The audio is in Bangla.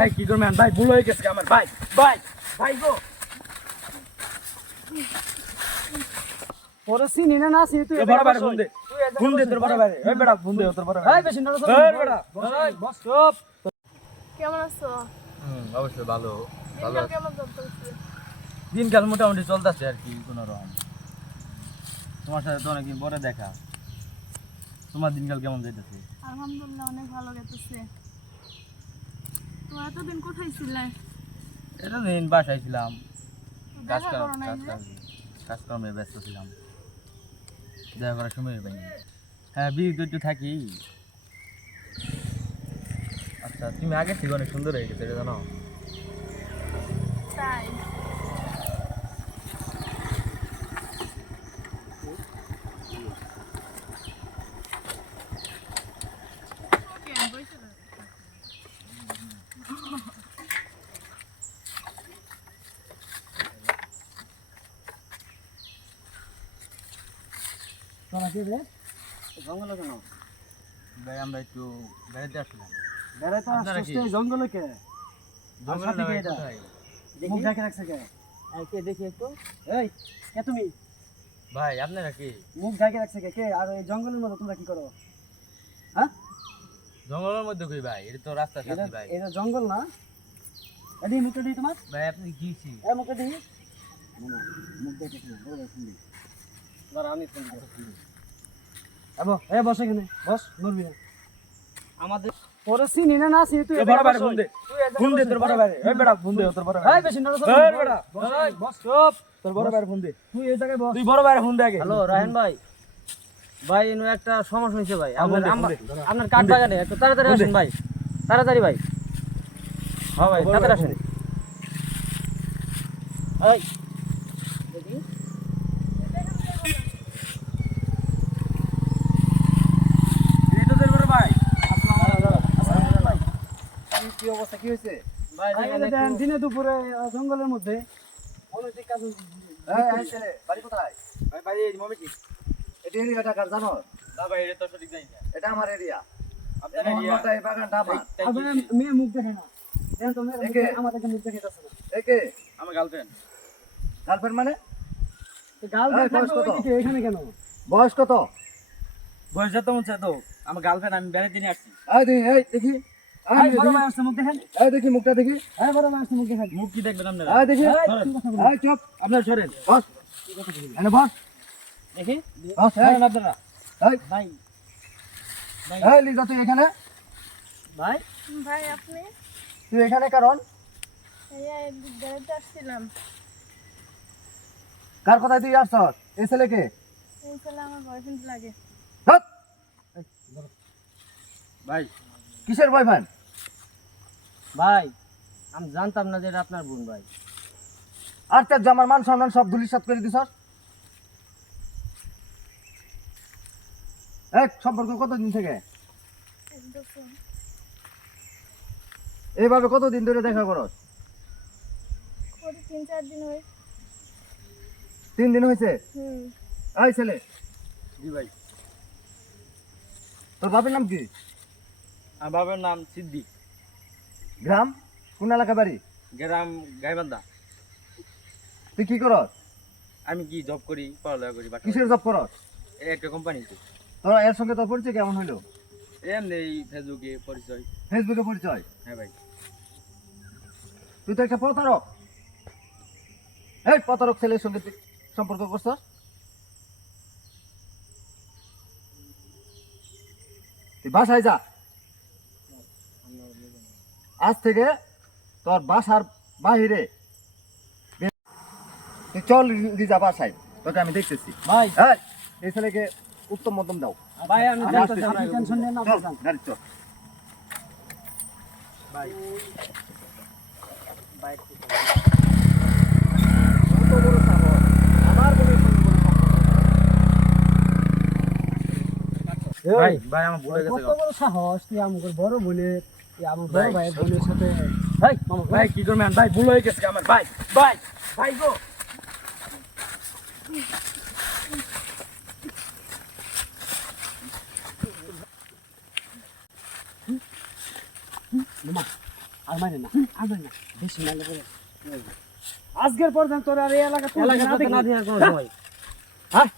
ভাই কি করবেন ভাই ভুল হয়ে গেছে আমার ভাই ভাই ভাই গো ওরে চিনি না না চিনি তুই তোর বড় ভাই ফোন দে তোর বড় ভাই এই বেটা ফোন দে তোর বড় ভাই এই বেশি না এই বেটা বস চুপ কেমন আছো? অবশ্যই ভালো ভালো দিনকাল কেমন চলতেছে? দিনকাল মোটামুটি চলতেছে আর কি কোনো রকম তোমার সাথে তো অনেকদিন পরে দেখা তোমার দিনকাল কেমন যাইতেছে আলহামদুলিল্লাহ অনেক ভালো গেছে। তোমরা এতদিন কোথায় ছিলে? এটা দিন বাসায় ছিলাম দেখা করো নাই যে? কাজকর্মে ব্যস্ত ছিলাম দেখা করার সময় পাইনি হ্যাঁ বিয়ে তো একটু থাকি আচ্ছা তুমি আগে থেকে অনেক সুন্দর হয়ে গেছে এটা জানো তাই কেন বইছো না? তোরা কি রে জঙ্গলে কেন ভাই আমরা একটু বেড়াতে আসলাম বেড়াতে আপনারা আসছিস কি? তুই জঙ্গলে কে জঙ্গলে সাথে কে ভাই এটা? কোথায়? মুখ ঢাকে রাখছে কে কে দেখি একটু এই কে তুমি ভাই আপনারা কি মুখ ঢাকে রাখছে কে কে আর এই জঙ্গলের মধ্যে তোমরা কি করো হ্যাঁ জঙ্গলের মধ্যে কই ভাই এটা তো রাস্তা এটা সাথে ভাই এটা জঙ্গল না এদি মুখটা দিই তোমার ভাই আপনি কি ছি এই মুখটা দিই মুখ দেখে না বলে শুনবি এবার আমি ফোন দিই আবো এই বস এখানে বস নড়বি না আমাদের ওরে চিনি না না চিনি তুই তোর বড় ভাই ফোন দে তোর বড় ভাই এই বেটা ফোন দে তোর বড় ভাই এই বেশি না এই বেটা বস চুপ তোর বড় ভাই ফোন দে তুই এই জায়গায় বস তুই বড় ভাই ফোন দে আগে হ্যালো রায়হান ভাই ভাই এনু একটা সমস্যা হয়েছে ভাই ফোন দে, আপনার কাঠ বাগানে একটু তাড়াতাড়ি ফোন দে। আসেন ভাই তাড়াতাড়ি ভাই হ্যাঁ ভাই তাড়াতাড়ি আসেন এই দেখি এই তো তোর বড় ভাই কি অবস্থা কি হয়েছে ভাই দেখেন একটু- দিনে দুপুরে জঙ্গলের মধ্যে অনৈতিক কাজ বাড়ি কোথায়? ভাই ভাই এই মমি কি এটা এরিয়াটা কার জানো? না ভাই এটা তো সঠিক জানি না এটা আমার এরিয়া। আপনার আমার এরিয়া মাথায় এই বাগানটা আমার। আপনার মেয়ে মুখ দেখে না দেখেন তো মেয়ের একে? আমাদেরকে মুখ দেখে যাচ্ছে না একে আমার গার্লফ্রেন্ড গার্লফ্রেন্ড মানে? গাল এই বয়স কত? এখানে কেন বয়স কত? বয়স যত মন তো আমার গার্লফ্রেন্ড আমি বেড়াতে নিয়ে আসছি এই দেখি এই বড় ভাই আসছে মুখ দেখেন এই দেখি মুখটা দেখি এই বড় ভাই আসছে মুখ দেখেন মুখ কি দেখবেন আপনারা এই দেখি এই, এই চুপ আপনার সরেন বস এনে বস দেখি বস এই আপনারা এই ভাই এই লিজা তুই এখানে ভাই ভাই আপনি? তুই এখানে কারণ এই বেড়াতে আসছিলাম। কার কথায় তুই আসছ এই ছেলেকে এই ছেলে আমার বয়ফ্রেন্ড লাগে। ধ্যাৎ, ভাই কিসের বয়ফ্রেন্ড? ভাই আমি জানতাম না যে এটা আপনার বোন ভাই আর তার জামার মান সম্মান সব ধুলিসাৎ করে দিছস এক সম্পর্ক কতদিন থেকে এক বছর। এইভাবে কতদিন ধরে দেখা করস? ওদের 3-4 দিন হয়। 3 দিন হয়েছে। এই ছেলে জি ভাই তোর বাপের নাম কি? আমার বাবার নাম সিদ্দিক গ্রাম কোন এলাকা বাড়ি? গ্রাম গাইবান্ধা তুই কি করস? আমি কি জব করি পড়ালেখা করি বাকি কিসের জব করস? একটা কোম্পানিতে তোর এর সঙ্গে তোর পরিচয় কেমন হইলো? এমনি এই ফেসবুকে পরিচয় ফেসবুকে পরিচয়। হ্যাঁ ভাই তুই তো একটা প্রতারক। এই প্রতারক ছেলের সঙ্গে তুই সম্পর্ক করছস? তুই বাসায় যা। আজ থেকে তোর বাসার বাহিরে তুই চল যা বাসায়, তোকে আমি দেখতেছি। ভাই এই, এই ছেলেকে উত্তম মধ্যম দাও। ভাই আমি আমি জানতাম আসতেছি। আপনি টেনশন নেন না চল, আপনি যান। গাড়ি চল। কত বড় সাহস, আমার বোনের সঙ্গে কোনো সম্পর্ক? ভাই ভাই আমার ভুলে গেছে কত বড় সাহস তুই আমাকে বড় বোনের তুই আমার বড় ভাই, ভাইয়ের বোনের সাথে এই মামা ভাই কি করবেন ভাই ভুল হয়ে গেছে আমার ভাই ভাই ভাই গো আর মারে না বেশি মারলে পরে আজকের পর তোর আর এই এলাকা এলাকাতে না দিয়ে কোনো সময় হ্যাঁ